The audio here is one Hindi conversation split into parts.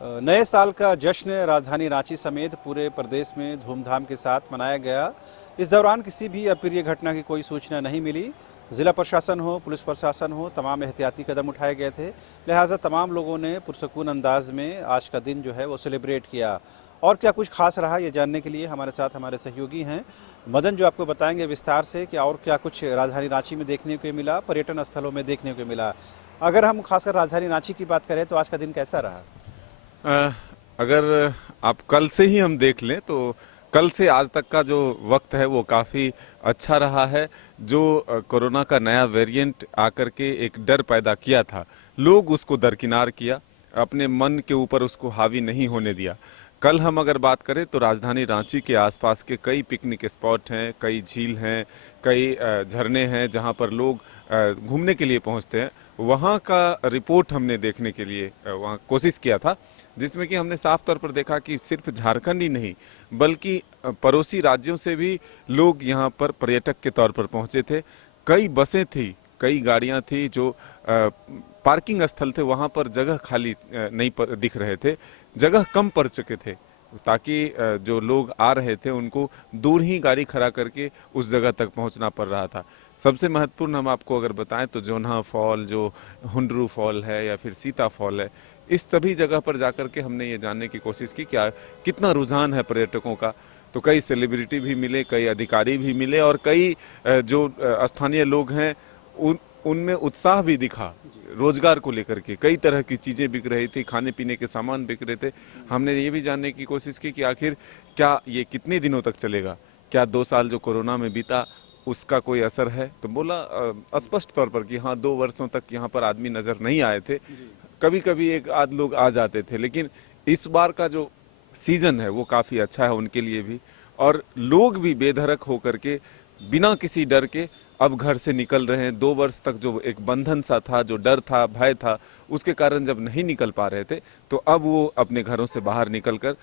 नए साल का जश्न राजधानी रांची समेत पूरे प्रदेश में धूमधाम के साथ मनाया गया। इस दौरान किसी भी अप्रिय घटना की कोई सूचना नहीं मिली। जिला प्रशासन हो, पुलिस प्रशासन हो, तमाम एहतियाती कदम उठाए गए थे। लिहाजा तमाम लोगों ने पुरसकून अंदाज में आज का दिन जो है वो सेलिब्रेट किया। और क्या कुछ खास रहा ये जानने के लिए हमारे साथ हमारे सहयोगी हैं मदन, जो आपको बताएंगे विस्तार से कि और क्या कुछ राजधानी रांची में देखने को मिला, पर्यटन स्थलों में देखने को मिला। अगर हम खासकर राजधानी रांची की बात करें तो आज का दिन कैसा रहा? अ, अगर आप कल से ही हम देख लें तो कल से आज तक का जो वक्त है वो काफ़ी अच्छा रहा है। जो कोरोना का नया वेरिएंट आकर के एक डर पैदा किया था, लोग उसको दरकिनार किया, अपने मन के ऊपर उसको हावी नहीं होने दिया। कल हम अगर बात करें तो राजधानी रांची के आसपास के कई पिकनिक स्पॉट हैं, कई झील हैं, कई झरने हैं जहां पर लोग घूमने के लिए पहुंचते हैं। वहां का रिपोर्ट हमने देखने के लिए वहां कोशिश किया था, जिसमें कि हमने साफ तौर पर देखा कि सिर्फ झारखंड ही नहीं बल्कि पड़ोसी राज्यों से भी लोग यहाँ पर पर्यटक के तौर पर पहुंचे थे। कई बसें थी, कई गाड़ियां थी जो पार्किंग स्थल थे, वहां पर जगह खाली नहीं दिख रहे थे, जगह कम पड़ चुके थे, ताकि जो लोग आ रहे थे उनको दूर ही गाड़ी खड़ा करके उस जगह तक पहुंचना पड़ रहा था। सबसे महत्वपूर्ण हम आपको अगर बताएं तो जोन्हा फॉल, जो हुंडरू फॉल है या फिर सीता फॉल है, इस सभी जगह पर जाकर के हमने ये जानने की कोशिश की क्या कितना रुझान है पर्यटकों का। तो कई सेलिब्रिटी भी मिले, कई अधिकारी भी मिले और कई जो स्थानीय लोग हैं उनमें उत्साह भी दिखा। रोजगार को लेकर के कई तरह की चीजें बिक रही थी, खाने पीने के सामान बिक रहे थे। हमने ये भी जानने की कोशिश की कि आखिर क्या ये कितने दिनों तक चलेगा, क्या 2 साल जो कोरोना में बीता उसका कोई असर है। तो बोला स्पष्ट तौर पर कि हाँ, 2 वर्षों तक यहाँ पर आदमी नजर नहीं आए थे, कभी कभी एक आध लोग आ जाते थे, लेकिन इस बार का जो सीजन है वो काफी अच्छा है उनके लिए भी। और लोग भी बेधड़क होकर के बिना किसी डर के अब घर से निकल रहे हैं। 2 वर्ष तक जो एक बंधन सा था, जो डर था, भय था, उसके कारण जब नहीं निकल पा रहे थे तो अब वो अपने घरों से बाहर निकलकर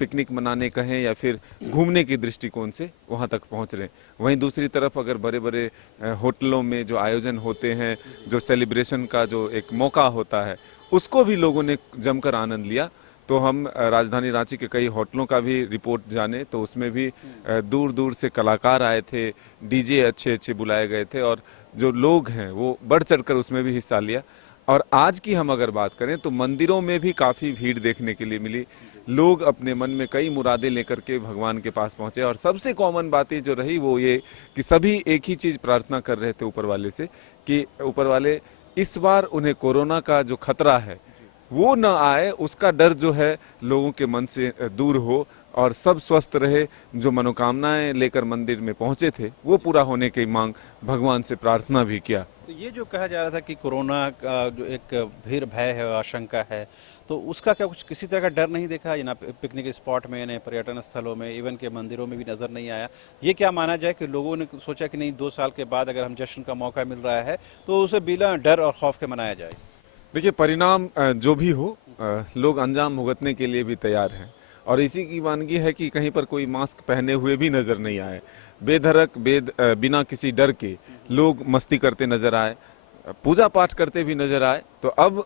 पिकनिक मनाने कहें या फिर घूमने की दृष्टिकोण से वहां तक पहुंच रहे हैं। वहीं दूसरी तरफ अगर बड़े बड़े होटलों में जो आयोजन होते हैं, जो सेलिब्रेशन का जो एक मौका होता है, उसको भी लोगों ने जमकर आनंद लिया। तो हम राजधानी रांची के कई होटलों का भी रिपोर्ट जाने तो उसमें भी दूर दूर से कलाकार आए थे, डीजे अच्छे अच्छे बुलाए गए थे और जो लोग हैं वो बढ़ चढ़कर उसमें भी हिस्सा लिया। और आज की हम अगर बात करें तो मंदिरों में भी काफ़ी भीड़ देखने के लिए मिली। लोग अपने मन में कई मुरादें लेकर के भगवान के पास पहुंचे और सबसे कॉमन बातें जो रही वो ये कि सभी एक ही चीज़ प्रार्थना कर रहे थे ऊपर वाले से कि ऊपर वाले इस बार उन्हें कोरोना का जो खतरा है वो न आए, उसका डर जो है लोगों के मन से दूर हो और सब स्वस्थ रहे। जो मनोकामनाएं लेकर मंदिर में पहुंचे थे वो पूरा होने की मांग भगवान से प्रार्थना भी किया। तो ये जो कहा जा रहा था कि कोरोना का जो एक भीड़ भय है, आशंका है, तो उसका क्या कुछ किसी तरह का डर नहीं देखा? ना पिकनिक स्पॉट में, न पर्यटन स्थलों में, इवन के मंदिरों में भी नजर नहीं आया। ये क्या माना जाए कि लोगों ने सोचा कि नहीं, 2 साल के बाद अगर हम जश्न का मौका मिल रहा है तो उसे बिना डर और खौफ के मनाया जाए? देखिए, परिणाम जो भी हो, लोग अंजाम भुगतने के लिए भी तैयार हैं और इसी की वानगी है कि कहीं पर कोई मास्क पहने हुए भी नजर नहीं आए। बेधड़क बिना किसी डर के लोग मस्ती करते नजर आए, पूजा पाठ करते भी नजर आए। तो अब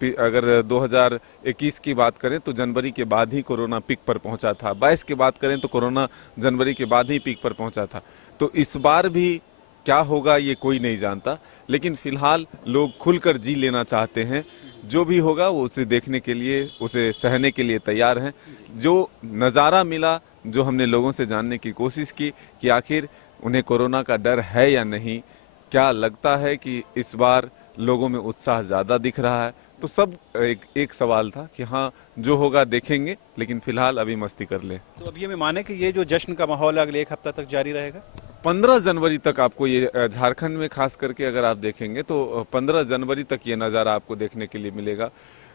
अगर 2021 की बात करें तो जनवरी के बाद ही कोरोना पीक पर पहुंचा था, 22 की बात करें तो कोरोना जनवरी के बाद ही पीक पर पहुंचा था। तो इस बार भी क्या होगा ये कोई नहीं जानता, लेकिन फिलहाल लोग खुलकर जी लेना चाहते हैं। जो भी होगा वो उसे देखने के लिए, उसे सहने के लिए तैयार हैं। जो नज़ारा मिला, जो हमने लोगों से जानने की कोशिश की कि आखिर उन्हें कोरोना का डर है या नहीं, क्या लगता है कि इस बार लोगों में उत्साह ज़्यादा दिख रहा है, तो सब एक सवाल था कि हाँ, जो होगा देखेंगे, लेकिन फिलहाल अभी मस्ती कर ले। तो अब ये मैं माने कि ये जो जश्न का माहौल है अगले 1 हफ्ता तक जारी रहेगा? 15 जनवरी तक आपको ये झारखंड में खास करके अगर आप देखेंगे तो 15 जनवरी तक ये नज़ारा आपको देखने के लिए मिलेगा।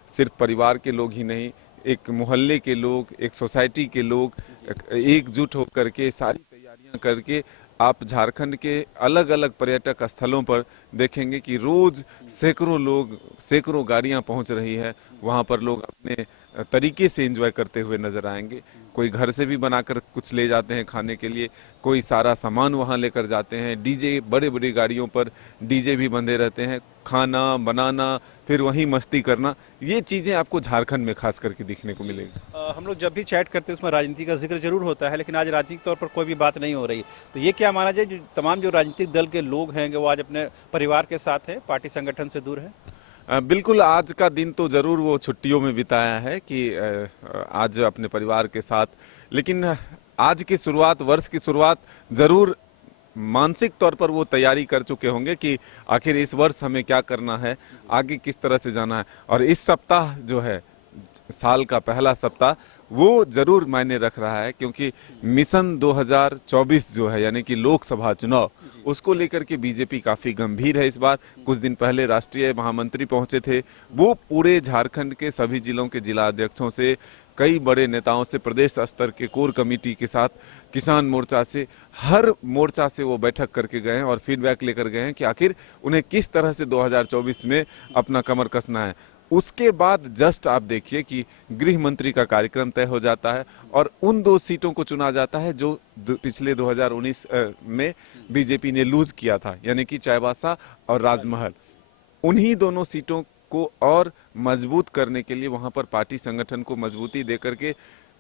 सिर्फ परिवार के लोग ही नहीं, एक मोहल्ले के लोग, एक सोसाइटी के लोग एकजुट होकर के सारी तैयारियां करके आप झारखंड के अलग अलग पर्यटक स्थलों पर देखेंगे कि रोज सैकड़ों गाड़ियां पहुंच रही है। वहां पर लोग अपने तरीके से एंजॉय करते हुए नजर आएंगे। कोई घर से भी बनाकर कुछ ले जाते हैं खाने के लिए, कोई सारा सामान वहां लेकर जाते हैं। डीजे, बड़े बड़ी गाड़ियों पर डीजे भी बंधे रहते हैं। खाना बनाना, फिर वहीं मस्ती करना, ये चीजें आपको झारखंड में खास करके दिखने को मिलेगी। हम लोग जब भी चैट करते हैं उसमें राजनीति का जिक्र जरूर होता है, लेकिन आज राजनीतिक तौर पर कोई भी बात नहीं हो रही। तो ये क्या माना जाए, जो तमाम जो राजनीतिक दल के लोग हैं वो आज अपने परिवार के साथ हैं, पार्टी संगठन से दूर हैं? बिल्कुल, आज का दिन तो जरूर वो छुट्टियों में बिताया है कि आज अपने परिवार के साथ। लेकिन आज की शुरुआत, वर्ष की शुरुआत जरूर मानसिक तौर पर वो तैयारी कर चुके होंगे कि आखिर इस वर्ष हमें क्या करना है, आगे किस तरह से जाना है। और इस सप्ताह जो है, साल का पहला सप्ताह, वो जरूर मायने रख रहा है, क्योंकि मिशन 2024 जो है, यानी कि लोकसभा चुनाव, उसको लेकर के बीजेपी काफी गंभीर है इस बार। कुछ दिन पहले राष्ट्रीय महामंत्री पहुंचे थे, वो पूरे झारखंड के सभी जिलों के जिला अध्यक्षों से, कई बड़े नेताओं से, प्रदेश स्तर के कोर कमेटी के साथ, किसान मोर्चा से, हर मोर्चा से वो बैठक करके गए हैं और फीडबैक लेकर गए हैं कि आखिर उन्हें किस तरह से 2024 में अपना कमर कसना है। उसके बाद जस्ट आप देखिए कि गृह मंत्री का कार्यक्रम तय हो जाता है और उन 2 सीटों को चुना जाता है जो पिछले 2019 में बीजेपी ने लूज किया था, यानी कि चाईबासा और राजमहल। उन्हीं दोनों सीटों को और मजबूत करने के लिए वहां पर पार्टी संगठन को मजबूती देकर के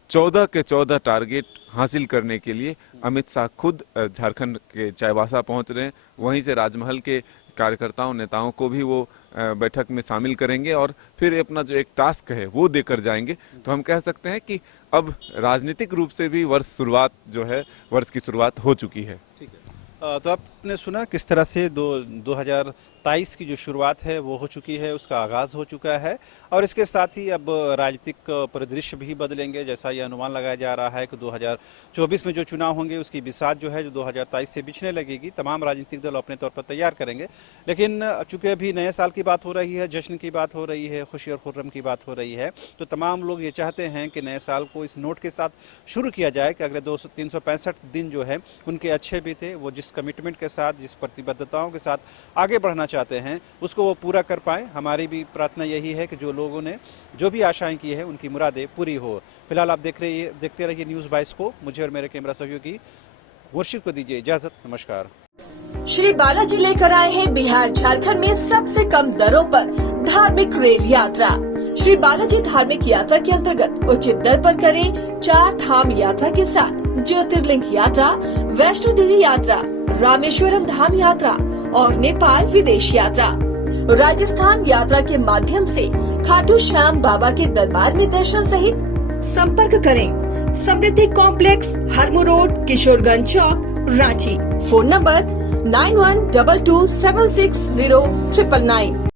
14 के 14 टारगेट हासिल करने के लिए अमित शाह खुद झारखंड के चाईबासा पहुंच रहे हैं। वहीं से राजमहल के कार्यकर्ताओं, नेताओं को भी वो बैठक में शामिल करेंगे और फिर अपना जो एक टास्क है वो देकर जाएंगे। तो हम कह सकते हैं कि अब राजनीतिक रूप से भी वर्ष की शुरुआत हो चुकी है। ठीक है। तो आपने सुना किस तरह से 2023 की जो शुरुआत है वो हो चुकी है, उसका आगाज़ हो चुका है, और इसके साथ ही अब राजनीतिक परिदृश्य भी बदलेंगे। जैसा ये अनुमान लगाया जा रहा है कि 2024 में जो चुनाव होंगे उसकी बिसात जो है जो 2023 से बिछने लगेगी। तमाम राजनीतिक दल अपने तौर पर तैयार करेंगे, लेकिन चूंकि अभी नए साल की बात हो रही है, जश्न की बात हो रही है, खुशी और खुर्रम की बात हो रही है, तो तमाम लोग ये चाहते हैं कि नए साल को इस नोट के साथ शुरू किया जाए कि अगले 365 दिन जो है उनके अच्छे भी थे। वो जिस कमिटमेंट के साथ, जिस प्रतिबद्धताओं के साथ आगे बढ़ना चाहते हैं उसको वो पूरा कर पाएं। हमारी भी प्रार्थना यही है कि जो लोगों ने जो भी आशाएं की है उनकी मुरादें पूरी हो। फिलहाल आप देखते रहिए न्यूज़ 22 को। मुझे और मेरे कैमरा सहयोगी मुर्शिद को दीजिए इजाजत। नमस्कार। श्री बालाजी लेकर आए हैं बिहार झारखंड में सबसे कम दरों पर धार्मिक रेल यात्रा। श्री बालाजी धार्मिक यात्रा के अंतर्गत उचित दर पर करें 4 धाम यात्रा के साथ ज्योतिर्लिंग यात्रा, वैष्णो देवी यात्रा, रामेश्वरम धाम यात्रा और नेपाल विदेश यात्रा। राजस्थान यात्रा के माध्यम से खाटू श्याम बाबा के दरबार में दर्शन सहित संपर्क करें। Samriddhi complex, Harmu road, Kishoreganj Chowk, Ranchi. Phone number 9122760999।